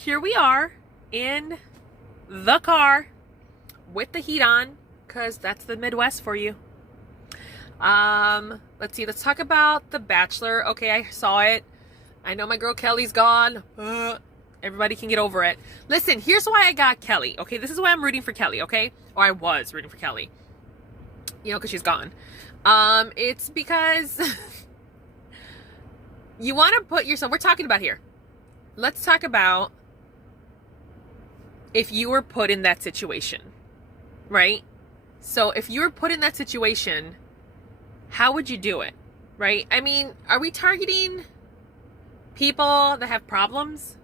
here we are in the car with the heat on, because that's the Midwest for you. Let's see. Let's talk about The Bachelor. Okay, I saw it. I know my girl Kelly's gone. Everybody can get over it. Listen, here's why I got Kelly. Okay, this is why I'm rooting for Kelly. Okay, or I was rooting for Kelly. You know, because she's gone. It's because you want to put yourself. We're talking about here. Let's talk about if you were put in that situation, right? So if you were put in that situation, how would you do it, right? I mean, are we targeting people that have problems?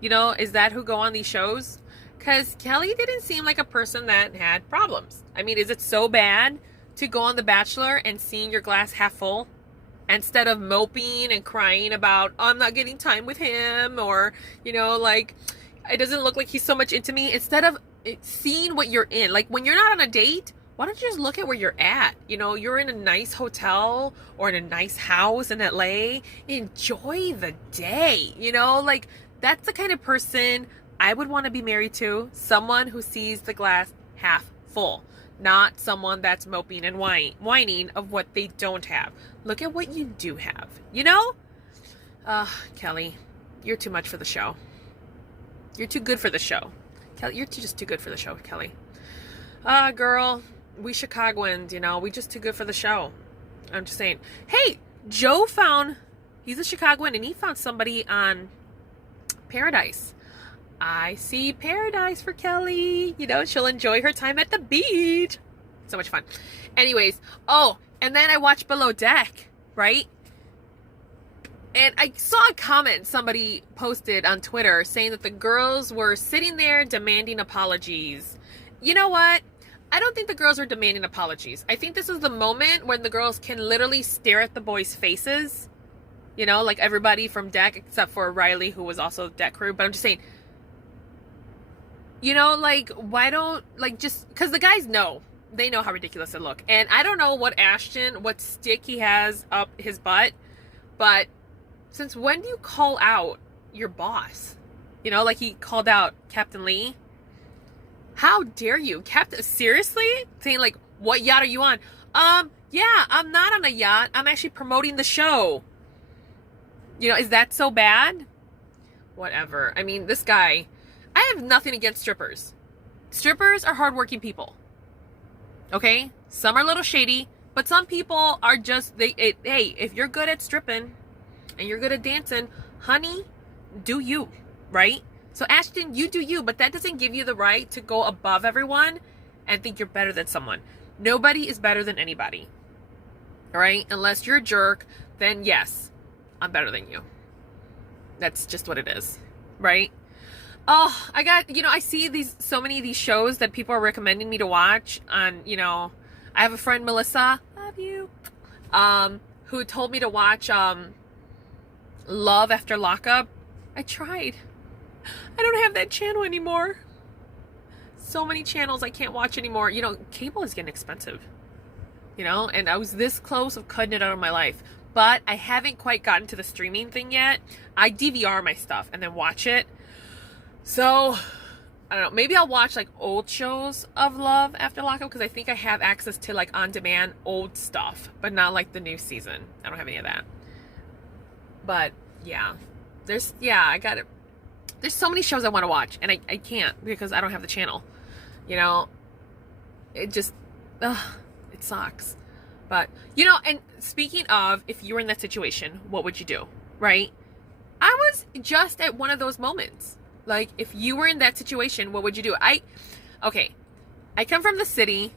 You know, is that who go on these shows? Because Kelly didn't seem like a person that had problems. I mean, is it so bad to go on The Bachelor and seeing your glass half full instead of moping and crying about, oh, I'm not getting time with him, or, you know, like, it doesn't look like he's so much into me? Instead of seeing what you're in, like when you're not on a date, why don't you just look at where you're at? You know, you're in a nice hotel or in a nice house in LA. Enjoy the day, you know, like that's the kind of person I would want to be married to. Someone who sees the glass half full, not someone that's moping and whining of what they don't have. Look at what you do have, you know? Kelly, you're too much for the show. You're too good for the show. Kelly, you're just too good for the show, Kelly. Girl, we Chicagoans, you know, we just too good for the show. I'm just saying. Hey, Joe he's a Chicagoan, and he found somebody on Paradise. I see Paradise for Kelly. You know, she'll enjoy her time at the beach. So much fun. Anyways, and then I watched Below Deck, right? And I saw a comment somebody posted on Twitter saying that the girls were sitting there demanding apologies. You know what? I don't think the girls are demanding apologies. I think this is the moment when the girls can literally stare at the boys' faces. You know, like everybody from Deck except for Riley, who was also Deck crew. But I'm just saying, you know, like, why don't, like, just, because the guys know. They know how ridiculous they look. And I don't know what stick he has up his butt, but since when do you call out your boss? You know, like he called out Captain Lee. How dare you? Seriously? Saying like, what yacht are you on? Yeah, I'm not on a yacht. I'm actually promoting the show. You know, is that so bad? Whatever. I mean, this guy, I have nothing against strippers. Strippers are hardworking people. Okay? Some are a little shady, but some people are just, hey, if you're good at stripping and you're good at dancing, honey, do you, right? So Ashton, you do you, but that doesn't give you the right to go above everyone and think you're better than someone. Nobody is better than anybody. All right? Unless you're a jerk, then yes, I'm better than you. That's just what it is, right? Oh, I see so many of these shows that people are recommending me to watch on, you know, I have a friend, Melissa, love you, who told me to watch, Love After Lockup. I tried. I don't have that channel anymore. So many channels I can't watch anymore. You know, cable is getting expensive, you know, and I was this close of cutting it out of my life, but I haven't quite gotten to the streaming thing yet. I DVR my stuff and then watch it. So, I don't know, maybe I'll watch like old shows of Love After Lockup, because I think I have access to like on-demand old stuff, but not like the new season. I don't have any of that. But yeah, there's so many shows I want to watch, and I can't because I don't have the channel. You know, it just, it sucks. But, you know, and speaking of, if you were in that situation, what would you do, right? I was just at one of those moments. Like, if you were in that situation, what would you do? I come from the city,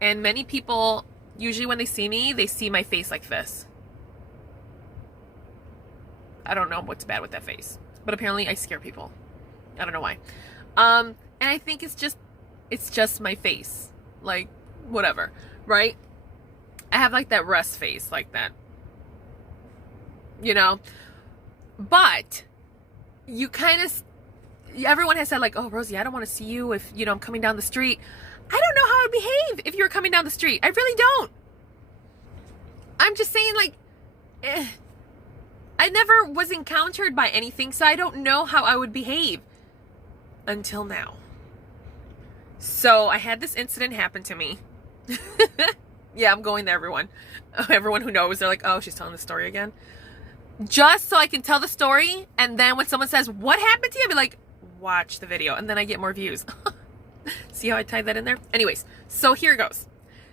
and many people, usually when they see me, they see my face like this. I don't know what's bad with that face, but apparently I scare people. I don't know why. And I think it's just my face. Like, whatever, right? I have like that rest face, like that, you know, but you kind of, everyone has said like, oh, Rosie, I don't want to see you if, you know, I'm coming down the street. I don't know how I'd behave if you were coming down the street. I really don't. I'm just saying, like, I never was encountered by anything, so I don't know how I would behave until now. So I had this incident happen to me. Yeah, I'm going there, everyone. Everyone who knows, they're like, oh, she's telling the story again. Just so I can tell the story, and then when someone says, what happened to you? I'll be like, watch the video, and then I get more views. See how I tied that in there? Anyways, so here it goes.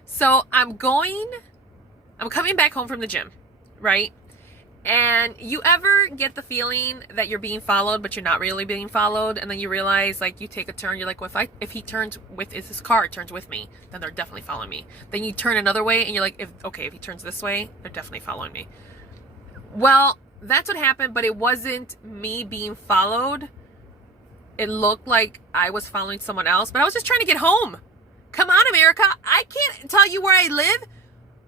So I'm coming back home from the gym, right? And you ever get the feeling that you're being followed, but you're not really being followed, and then you realize, like, you take a turn, you're like, well, if this car turns with me, then they're definitely following me. Then you turn another way, and you're like, if he turns this way, they're definitely following me. Well, that's what happened, but it wasn't me being followed. It looked like I was following someone else, but I was just trying to get home. Come on, America. I can't tell you where I live,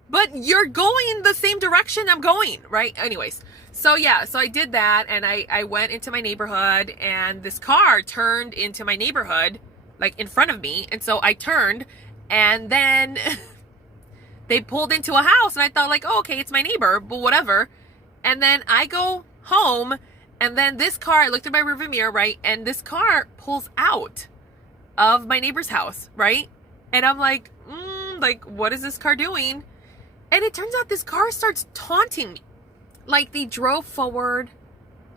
but you're going the same direction I'm going, right? Anyways, so yeah, so I did that, and I went into my neighborhood, and this car turned into my neighborhood, like in front of me, and so I turned, and then they pulled into a house, and I thought, like, oh, okay, it's my neighbor, but whatever. And then I go home, and then this car, I looked at my rearview mirror, right, and this car pulls out of my neighbor's house, right? And I'm like, what is this car doing? And it turns out this car starts taunting me. Like, they drove forward,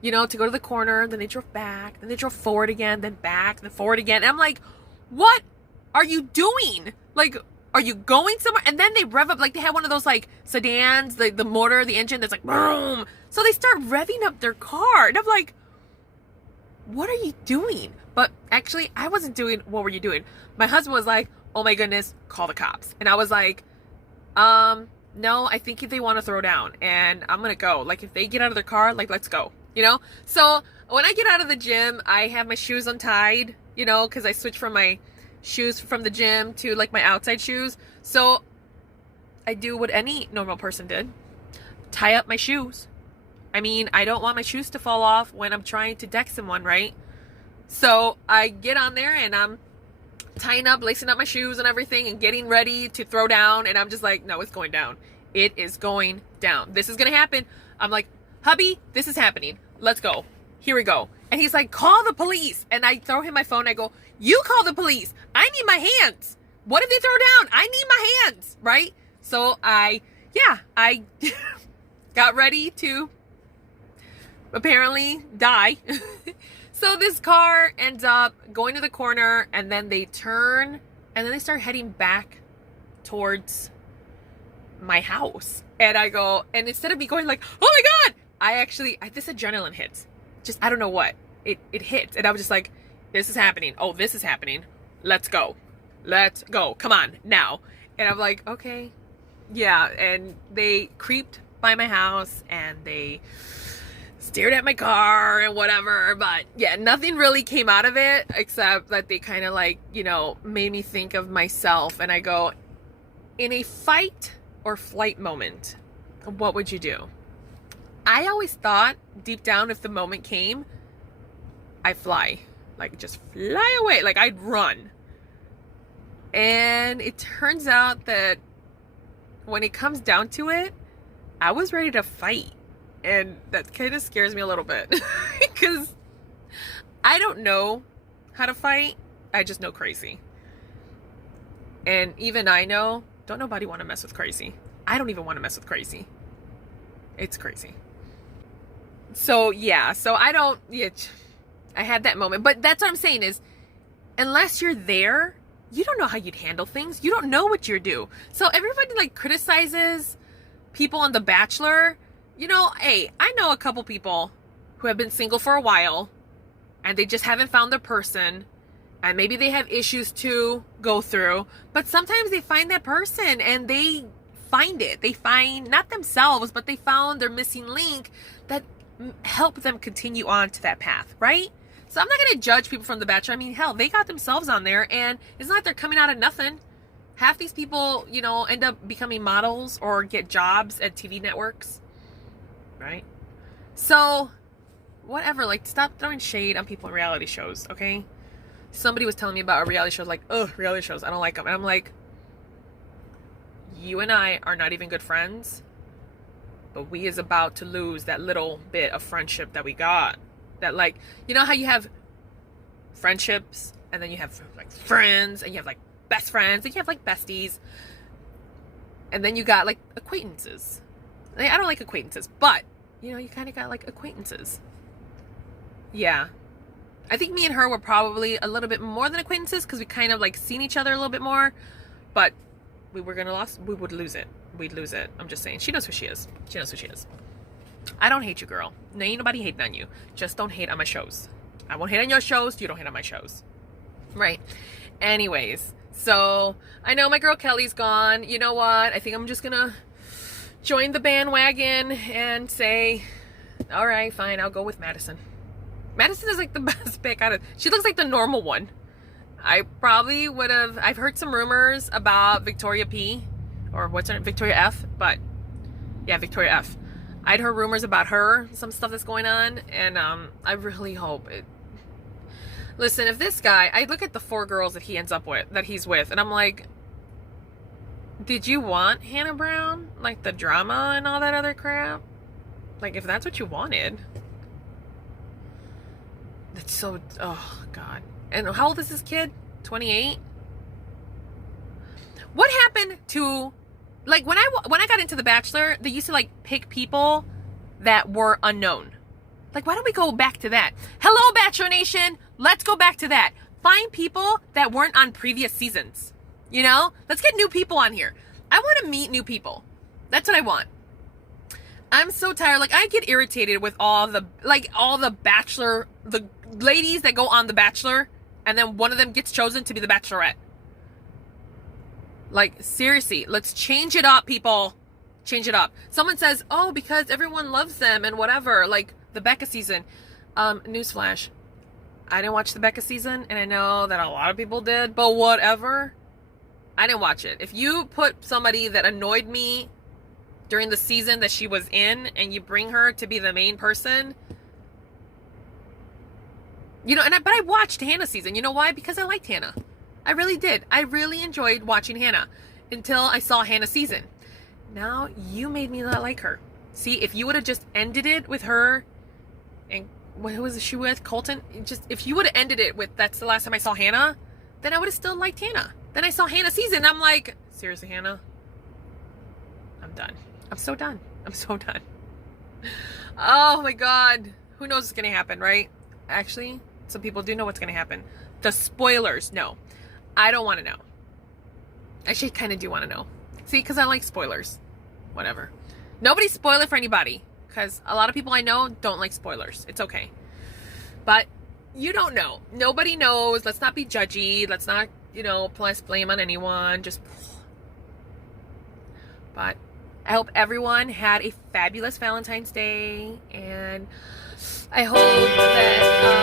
to go to the corner. Then they drove back. Then they drove forward again. Then back. Then forward again. And I'm like, what are you doing? Like, are you going somewhere? And then they rev up. Like, they had one of those, like, sedans. The motor, the engine that's like, boom. So they start revving up their car. And I'm like, what are you doing? But actually, I wasn't doing, what were you doing? My husband was like, oh my goodness, call the cops. And I was like, no, I think if they want to throw down, and I'm going to go. Like, if they get out of their car, like, let's go, So when I get out of the gym, I have my shoes untied, because I switched from my shoes from the gym to, like, my outside shoes. So I do what any normal person did. Tie up my shoes. I mean, I don't want my shoes to fall off when I'm trying to deck someone, right? So I get on there, and I'm tying up, lacing up my shoes and everything, and getting ready to throw down, and I'm just like, no, it's going down. It is going down. This is gonna happen. I'm like, hubby, this is happening. Let's go. Here we go. And he's like, call the police. And I throw him my phone. I go, you call the police. I need my hands. What if they throw down? I need my hands, right? So I got ready to apparently die. So this car ends up going to the corner, and then they turn, and then they start heading back towards my house. And I go, and instead of me going like, oh my God, this adrenaline hits. Just, I don't know what. It hits. And I was just like, this is happening. Oh, this is happening. Let's go. Let's go. Come on, now. And I'm like, okay. Yeah. And they creeped by my house, and they stared at my car and whatever, but yeah, nothing really came out of it except that they kind of like, made me think of myself. And I go, in a fight or flight moment, what would you do? I always thought deep down, if the moment came, I fly, like just fly away, like I'd run. And it turns out that when it comes down to it, I was ready to fight. And that kind of scares me a little bit because I don't know how to fight. I just know crazy. And even I know, don't nobody want to mess with crazy. I don't even want to mess with crazy. It's crazy. So yeah, I had that moment. But that's what I'm saying is, unless you're there, you don't know how you'd handle things. You don't know what you'd do. So everybody like criticizes people on The Bachelor. Hey, I know a couple people who have been single for a while, and they just haven't found their person, and maybe they have issues to go through, but sometimes they find that person, and they find it. They find, not themselves, but they found their missing link that help them continue on to that path, right? So I'm not going to judge people from The Bachelor. I mean, hell, they got themselves on there, and it's not like they're coming out of nothing. Half these people, end up becoming models or get jobs at TV networks. Right? So, whatever, like, stop throwing shade on people in reality shows, okay? Somebody was telling me about a reality show, like, ugh, reality shows, I don't like them. And I'm like, you and I are not even good friends. But we is about to lose that little bit of friendship that we got. That, like, you know how you have friendships, and then you have like friends, and you have like best friends, and you have like besties, and then you got like acquaintances. I don't like acquaintances, but you know, you kind of got like acquaintances. Yeah, I think me and her were probably a little bit more than acquaintances, because we kind of like seen each other a little bit more, but we would lose it. We'd lose it. I'm just saying. She knows who she is. She knows who she is. I don't hate you, girl. No, ain't nobody hating on you. Just don't hate on my shows. I won't hate on your shows. You don't hate on my shows. Right. Anyways, so I know my girl Kelly's gone. You know what? I think I'm just gonna join the bandwagon and say, all right, fine, I'll go with Madison. Madison is like the best pick out of. She looks like the normal one. I probably would have. I've heard some rumors about Victoria P, or what's her name, Victoria F. But yeah, Victoria F. I'd heard rumors about her, some stuff that's going on, and I really hope it. Listen, if this guy, I look at the 4 girls that he ends up with, that he's with, and I'm like, did you want Hannah Brown? Like the drama and all that other crap? Like, if that's what you wanted. That's so, oh God. And how old is this kid? 28? What happened to, like, when I got into The Bachelor, they used to like pick people that were unknown. Like, why don't we go back to that? Hello, Bachelor Nation. Let's go back to that. Find people that weren't on previous seasons. You know? Let's get new people on here. I want to meet new people. That's what I want. I'm so tired. Like, I get irritated with all the Bachelor, the ladies that go on The Bachelor, and then one of them gets chosen to be the Bachelorette. Like, seriously, let's change it up, people. Change it up. Someone says, oh, because everyone loves them and whatever. Like, the Becca season. Newsflash. I didn't watch the Becca season, and I know that a lot of people did, but whatever. I didn't watch it. If you put somebody that annoyed me during the season that she was in, and you bring her to be the main person, you know, but I watched Hannah's season. You know why? Because I liked Hannah. I really did. I really enjoyed watching Hannah until I saw Hannah's season. Now you made me not like her. See, if you would have just ended it with her, and who was she with? Colton? Just, if you would have ended it with, that's the last time I saw Hannah, then I would have still liked Hannah. Then I saw Hannah's season, and I'm like, seriously, Hannah? I'm done. I'm so done. I'm so done. Oh my God. Who knows what's going to happen, right? Actually, some people do know what's going to happen. The spoilers, no. I don't want to know. Actually, I kind of do want to know. See, because I like spoilers. Whatever. Nobody spoil it for anybody. Because a lot of people I know don't like spoilers. It's okay. But you don't know. Nobody knows. Let's not be judgy. Let's not, you know, place blame on anyone. Just. But I hope everyone had a fabulous Valentine's Day. And I hope that